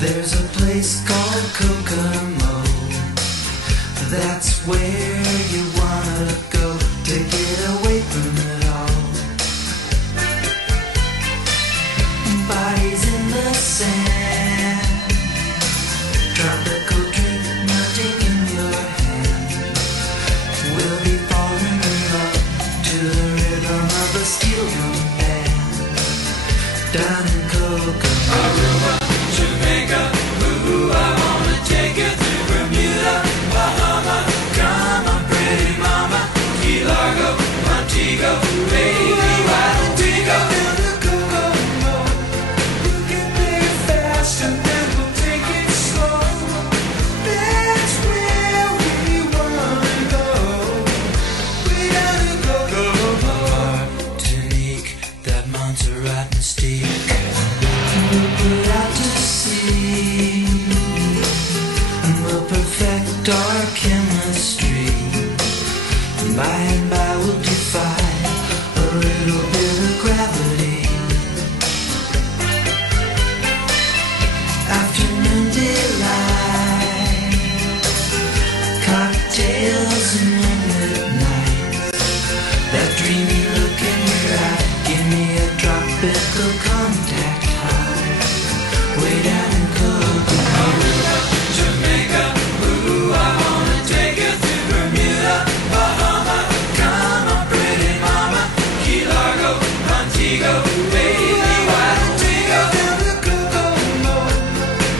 There's a place called Kokomo. That's where you wanna go to get away from it all. Bodies in the sand, tropical drink melting in your hand. We'll be falling in love to the rhythm of a steel drum band. Down in Kokomo, Aruba, Jamaica, ooh, I wanna take you through Bermuda, Bahama, come on pretty mama, Key Largo, Montego, baby, why don't we go down to Kokomo? We can make it fast and then we'll take it slow. That's where we wanna go. We gotta go, Martinique, that Montserrat mystique. We'll put out to sea, and we'll perfect our chemistry. And by we'll defy a little bit of gravity. Afternoon delight, cocktails and moonlit nights. That dreamy look in your eye, give me a tropical contact high. Way down in Kokomo, Aruba, Jamaica, ooh, I wanna take you through Bermuda, Bahama, come on pretty mama, Key Largo, Montego, baby, why don't we go down to Kokomo?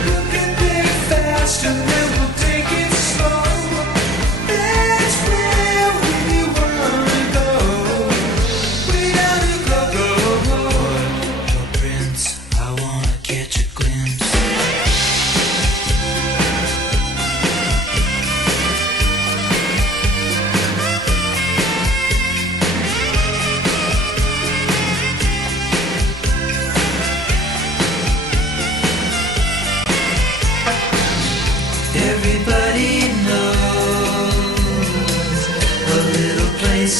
We can make it fast and then we'll take it slow. That's where we wanna go. We gotta go, Your prince, I wanna catch a glimpse. Everybody knows a little place